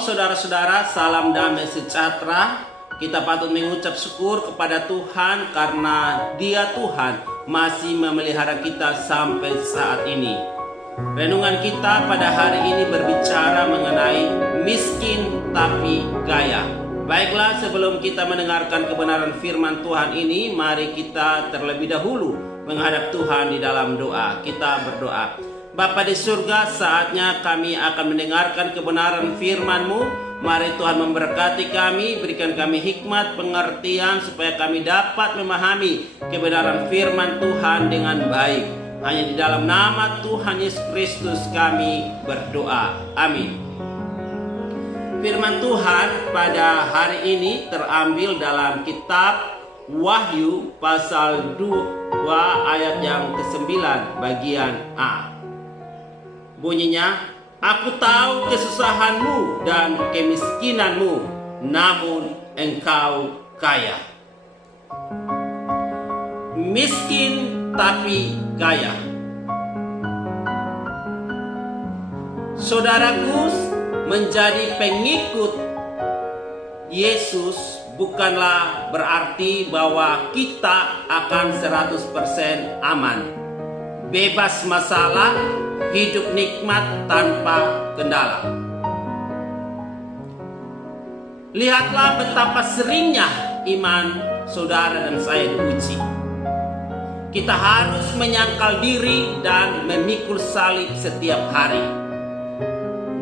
Shalom saudara-saudara, salam damai sejahtera. Kita patut mengucap syukur kepada Tuhan karena Dia Tuhan masih memelihara kita sampai saat ini. Renungan kita pada hari ini berbicara mengenai miskin tapi kaya. Baiklah, sebelum kita mendengarkan kebenaran firman Tuhan ini, mari kita terlebih dahulu menghadap Tuhan di dalam doa. Kita berdoa. Bapa di surga, saatnya kami akan mendengarkan kebenaran firman-Mu. Mari Tuhan memberkati kami, berikan kami hikmat, pengertian, supaya kami dapat memahami kebenaran firman Tuhan dengan baik. Hanya di dalam nama Tuhan Yesus Kristus kami berdoa. Amin. Firman Tuhan pada hari ini terambil dalam kitab Wahyu pasal 2 ayat yang ke-9 bagian A. Bunyinya, aku tahu kesusahanmu dan kemiskinanmu, namun engkau kaya. Miskin tapi kaya. Saudaraku, menjadi pengikut Yesus bukanlah berarti bahwa kita akan 100% aman, bebas masalah, hidup nikmat tanpa kendala. Lihatlah betapa seringnya iman saudara dan saya diuji. Kita harus menyangkal diri dan memikul salib setiap hari.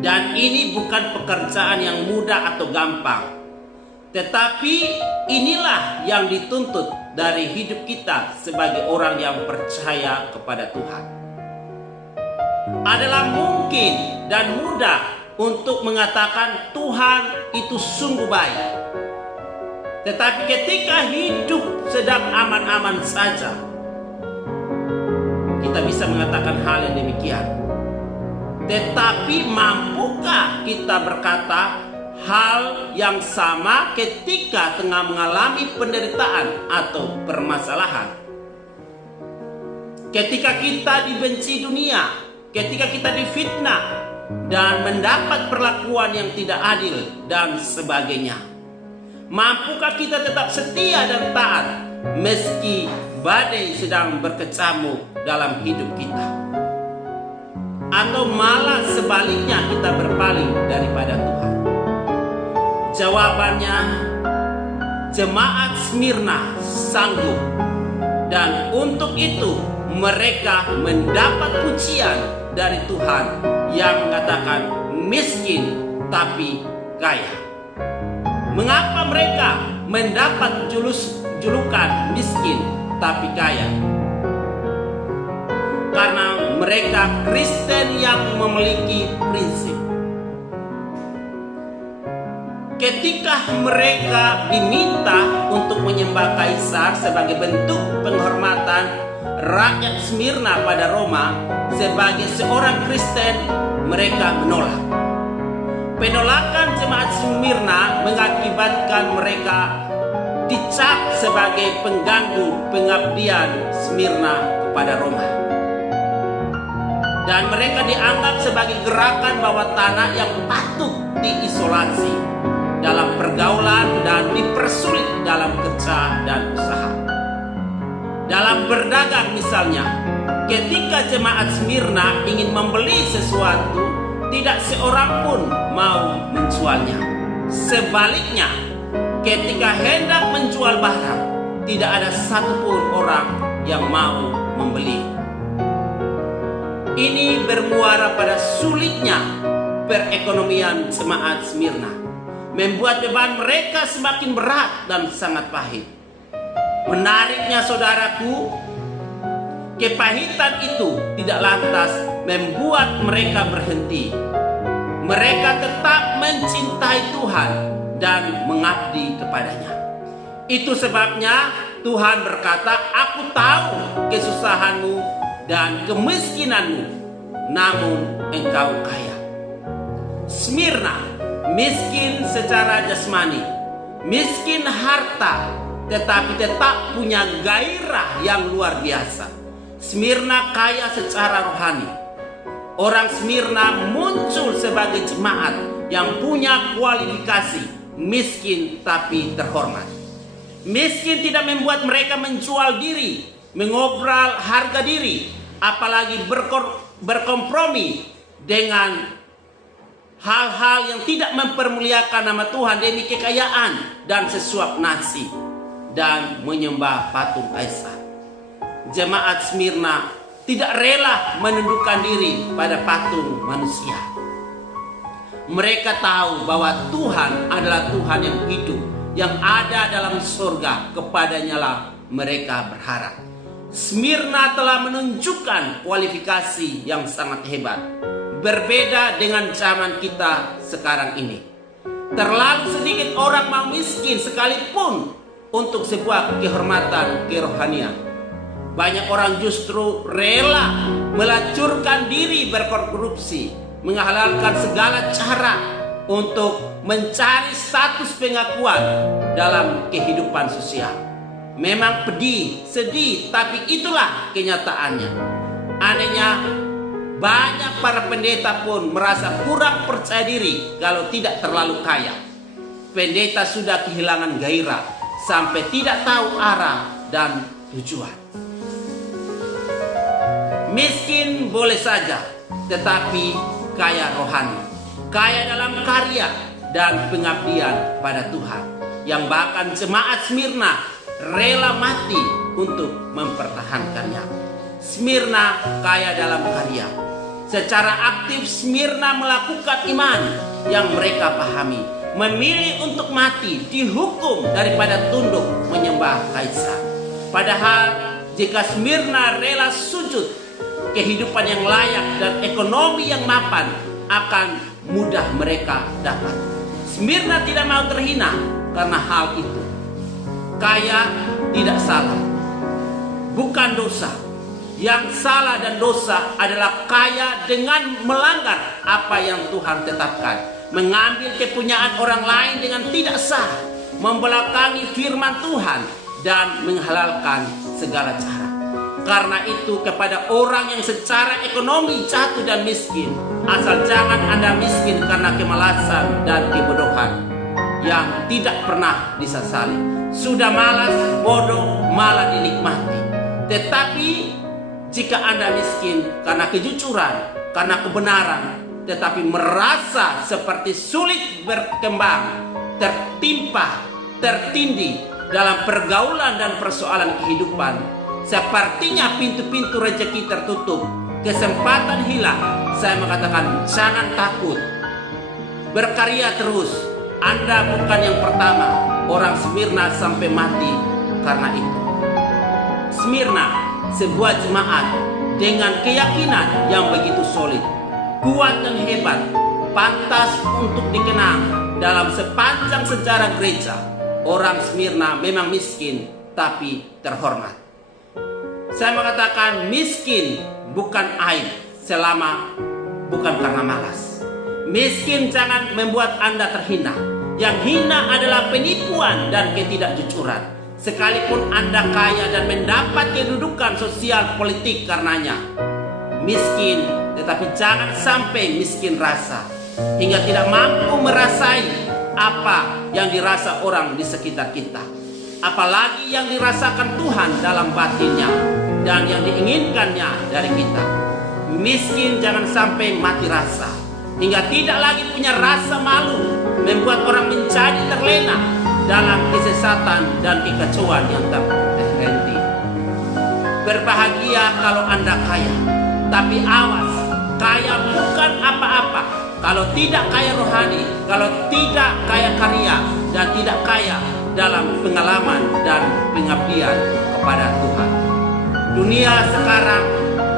Dan ini bukan pekerjaan yang mudah atau gampang. Tetapi inilah yang dituntut dari hidup kita sebagai orang yang percaya kepada Tuhan. Adalah mungkin dan mudah untuk mengatakan Tuhan itu sungguh baik. Tetapi ketika hidup sedang aman-aman saja, kita bisa mengatakan hal yang demikian. Tetapi mampukah kita berkata hal yang sama ketika tengah mengalami penderitaan atau permasalahan? Ketika kita dibenci dunia, ketika kita difitnah dan mendapat perlakuan yang tidak adil dan sebagainya, mampukah kita tetap setia dan taat meski badai sedang berkecamuk dalam hidup kita? Atau malah sebaliknya kita berpaling daripada Tuhan? Jawabannya, jemaat Smyrna sanggup, dan untuk itu mereka mendapat pujian dari Tuhan yang mengatakan miskin tapi kaya. Mengapa mereka mendapat julukan miskin tapi kaya? Karena mereka Kristen yang memiliki prinsip. Ketika mereka diminta untuk menyembah kaisar sebagai bentuk penghormatan rakyat Smyrna pada Roma, sebagai seorang Kristen mereka menolak. Penolakan jemaat Smyrna mengakibatkan mereka dicap sebagai pengganggu pengabdian Smyrna kepada Roma. Dan mereka dianggap sebagai gerakan bawah tanah yang patut diisolasi dalam pergaulan dan dipersulit dalam kerja dan usaha. Dalam berdagang misalnya, ketika jemaat Smyrna ingin membeli sesuatu, tidak seorang pun mau menjualnya. Sebaliknya, ketika hendak menjual barang, tidak ada satupun orang yang mau membeli. Ini bermuara pada sulitnya perekonomian jemaat Smyrna, membuat beban mereka semakin berat dan sangat pahit. Menariknya saudaraku, kepahitan itu tidak lantas membuat mereka berhenti. Mereka tetap mencintai Tuhan dan mengabdi kepadanya. Itu sebabnya Tuhan berkata, aku tahu kesusahanmu dan kemiskinanmu, namun engkau kaya. Smyrna miskin secara jasmani, miskin harta, tetapi tetap punya gairah yang luar biasa. Smyrna kaya secara rohani. Orang Smyrna muncul sebagai jemaat yang punya kualifikasi, miskin tapi terhormat. Miskin tidak membuat mereka menjual diri, mengobrol harga diri, apalagi berkompromi dengan hal-hal yang tidak mempermuliakan nama Tuhan demi kekayaan dan sesuap nasi dan menyembah patung kaisar. Jemaat Smyrna tidak rela menundukkan diri pada patung manusia. Mereka tahu bahwa Tuhan adalah Tuhan yang hidup, yang ada dalam surga. Kepadanya lah mereka berharap. Smyrna telah menunjukkan kualifikasi yang sangat hebat, berbeda dengan zaman kita sekarang ini. Terlalu sedikit orang mau miskin sekalipun untuk sebuah kehormatan kerohanian. Banyak orang justru rela melacurkan diri berkorupsi, menghalalkan segala cara untuk mencari status pengakuan dalam kehidupan sosial. Memang pedih, sedih, tapi itulah kenyataannya. Anehnya, banyak para pendeta pun merasa kurang percaya diri kalau tidak terlalu kaya. Pendeta sudah kehilangan gairah sampai tidak tahu arah dan tujuan. Miskin boleh saja, tetapi kaya rohani, kaya dalam karya dan pengabdian pada Tuhan, yang bahkan jemaat Smyrna rela mati untuk mempertahankannya. Smyrna kaya dalam karya. Secara aktif Smyrna melakukan iman yang mereka pahami, memilih untuk mati dihukum daripada tunduk menyembah kaisar. Padahal jika Smyrna rela sujud, kehidupan yang layak dan ekonomi yang mapan akan mudah mereka dapat. Smyrna tidak mau terhina karena hal itu. Kaya tidak salah, bukan dosa. Yang salah dan dosa adalah kaya dengan melanggar apa yang Tuhan tetapkan, mengambil kepunyaan orang lain dengan tidak sah, membelakangi firman Tuhan, dan menghalalkan segala cara. Karena itu kepada orang yang secara ekonomi jatuh dan miskin, asal jangan Anda miskin karena kemalasan dan kebodohan yang tidak pernah disesali. Sudah malas, bodoh, malah dinikmati. Tetapi jika Anda miskin karena kejujuran, karena kebenaran, tetapi merasa seperti sulit berkembang, tertimpa, tertindih dalam pergaulan dan persoalan kehidupan, sepertinya pintu-pintu rezeki tertutup, kesempatan hilang, saya mengatakan jangan takut. Berkarya terus. Anda bukan yang pertama orang Smyrna sampai mati karena itu. Smyrna, sebuah jemaat dengan keyakinan yang begitu solid, kuat dan hebat, pantas untuk dikenang dalam sepanjang sejarah gereja. Orang Smyrna memang miskin tapi terhormat. Saya mengatakan miskin bukan aib selama bukan karena malas. Miskin jangan membuat Anda terhina. Yang hina adalah penipuan dan ketidakjujuran. Sekalipun Anda kaya dan mendapat kedudukan sosial politik karenanya. Miskin, tetapi jangan sampai miskin rasa, hingga tidak mampu merasai apa yang dirasa orang di sekitar kita, apalagi yang dirasakan Tuhan dalam batinnya dan yang diinginkannya dari kita. Miskin jangan sampai mati rasa, hingga tidak lagi punya rasa malu, membuat orang menjadi terlena dalam kesesatan dan kekacauan yang tak terhenti. Berbahagia kalau Anda kaya, tapi awas, kaya bukan apa-apa kalau tidak kaya rohani, kalau tidak kaya karya, dan tidak kaya dalam pengalaman dan pengabdian kepada Tuhan. Dunia sekarang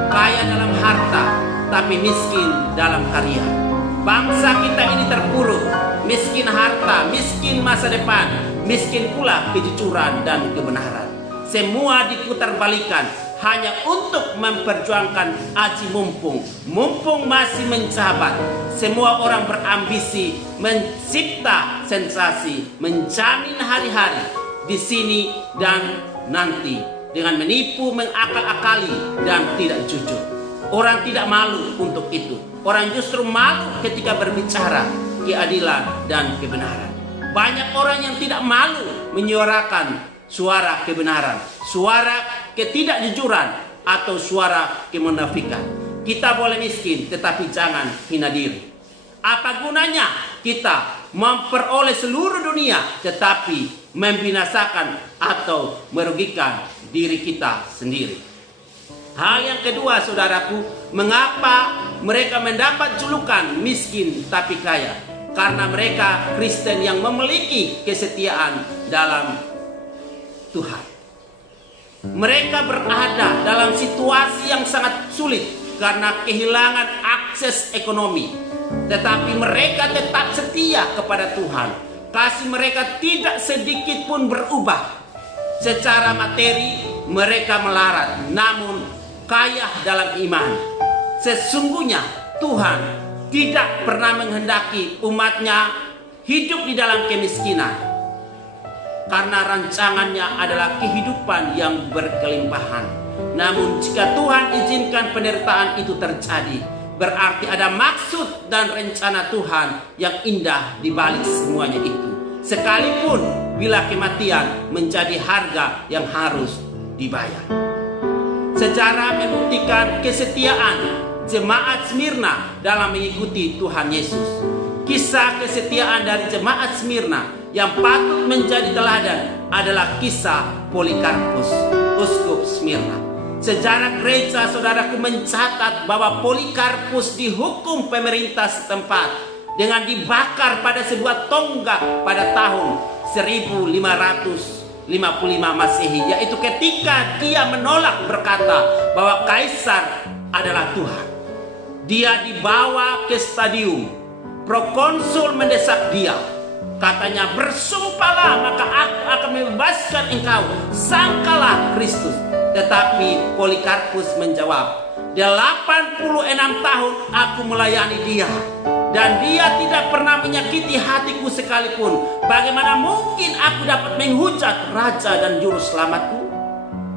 kaya dalam harta, tapi miskin dalam karya. Bangsa kita ini terpuruk, miskin harta, miskin masa depan, miskin pula kejujuran dan kebenaran. Semua diputarbalikkan hanya untuk memperjuangkan aji mumpung masih menjabat. Semua orang berambisi mencipta sensasi, menjamin hari-hari di sini dan nanti dengan menipu, mengakal-akali dan tidak jujur. Orang tidak malu untuk itu. Orang justru malu ketika berbicara keadilan, dan kebenaran. Banyak orang yang tidak malu menyuarakan suara kebenaran, suara ketidakjujuran, atau suara kemunafikan. Kita boleh miskin, tetapi jangan hina diri. Apa gunanya kita memperoleh seluruh dunia, tetapi membinasakan atau merugikan diri kita sendiri? Hal yang kedua, saudaraku, mengapa mereka mendapat julukan miskin tapi kaya? Karena mereka Kristen yang memiliki kesetiaan dalam Tuhan. Mereka berada dalam situasi yang sangat sulit karena kehilangan akses ekonomi, tetapi mereka tetap setia kepada Tuhan. Kasih mereka tidak sedikit pun berubah. Secara materi mereka melarat, namun kaya dalam iman. Sesungguhnya Tuhan tidak pernah menghendaki umatnya hidup di dalam kemiskinan, karena rancangannya adalah kehidupan yang berkelimpahan. Namun jika Tuhan izinkan penderitaan itu terjadi, berarti ada maksud dan rencana Tuhan yang indah di balik semuanya itu. Sekalipun bila kematian menjadi harga yang harus dibayar. Sejarah membuktikan kesetiaan jemaat Smyrna dalam mengikuti Tuhan Yesus. Kisah kesetiaan dari jemaat Smyrna yang patut menjadi teladan adalah kisah Polikarpus, uskup Smyrna. Sejarah gereja, saudaraku, mencatat bahwa Polikarpus dihukum pemerintah setempat dengan dibakar pada sebuah tonggak pada tahun 1555 Masehi, yaitu ketika dia menolak berkata bahwa Kaisar adalah Tuhan. Dia dibawa ke stadium. Prokonsul mendesak dia. Katanya, bersumpahlah maka aku akan membebaskan engkau, sangkalah Kristus. Tetapi Polikarpus menjawab, 86 tahun aku melayani dia, dan dia tidak pernah menyakiti hatiku sekalipun. Bagaimana mungkin aku dapat menghujat raja dan juru selamatku?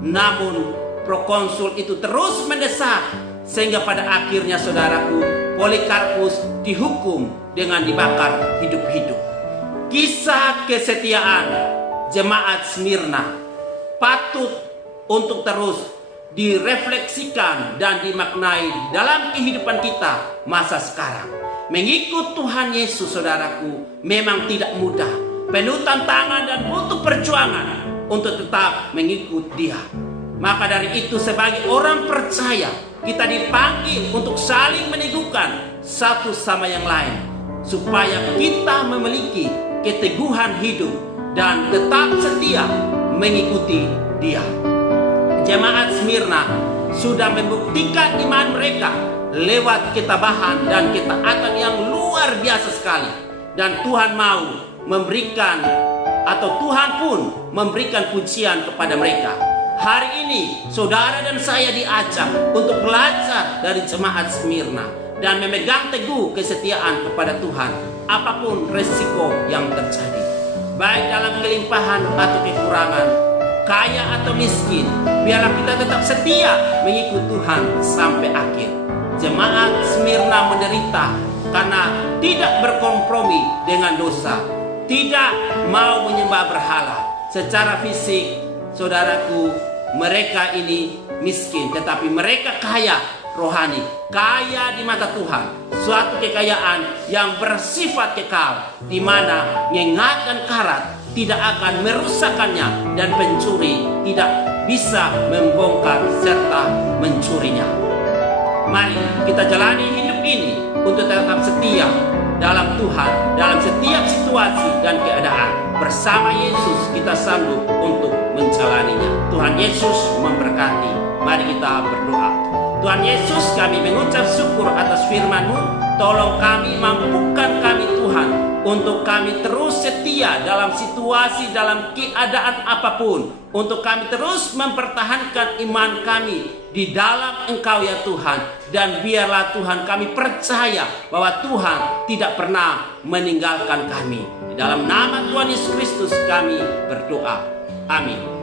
Namun prokonsul itu terus mendesak, sehingga pada akhirnya, saudaraku, Polikarpus dihukum dengan dibakar hidup-hidup. Kisah kesetiaan jemaat Smyrna patut untuk terus direfleksikan dan dimaknai dalam kehidupan kita masa sekarang. Mengikut Tuhan Yesus, saudaraku, memang tidak mudah, penuh tantangan dan butuh perjuangan untuk tetap mengikut Dia. Maka dari itu, sebagai orang percaya, kita dipanggil untuk saling meneguhkan satu sama yang lain, supaya kita memiliki keteguhan hidup dan tetap setia mengikuti Dia. Jemaat Smyrna sudah membuktikan iman mereka lewat ketabahan dan ketaatan yang luar biasa sekali. Dan Tuhan mau memberikan, atau Tuhan pun memberikan pujian kepada mereka. Hari ini saudara dan saya diajak untuk belajar dari jemaat Smyrna dan memegang teguh kesetiaan kepada Tuhan, apapun resiko yang terjadi, baik dalam kelimpahan atau kekurangan, kaya atau miskin. Biarlah kita tetap setia mengikut Tuhan sampai akhir. Jemaat Smyrna menderita karena tidak berkompromi dengan dosa, tidak mau menyembah berhala. Secara fisik, saudaraku, mereka ini miskin, tetapi mereka kaya rohani, kaya di mata Tuhan. Suatu kekayaan yang bersifat kekal, di mana ngengat dan karat tidak akan merusakkannya, dan pencuri tidak bisa membongkar serta mencurinya. Mari kita jalani hidup ini untuk tetap setia dalam Tuhan, dalam setiap situasi dan keadaan. Bersama Yesus kita sanggup untuk menjalaninya. Tuhan Yesus memberkati. Mari kita berdoa. Tuhan Yesus, kami mengucap syukur atas firman-Mu. Tolong kami, mampukan kami Tuhan, untuk kami terus setia dalam situasi, dalam keadaan apapun. Untuk kami terus mempertahankan iman kami di dalam Engkau ya Tuhan. Dan biarlah Tuhan, kami percaya bahwa Tuhan tidak pernah meninggalkan kami. Di dalam nama Tuhan Yesus Kristus kami berdoa. Amin.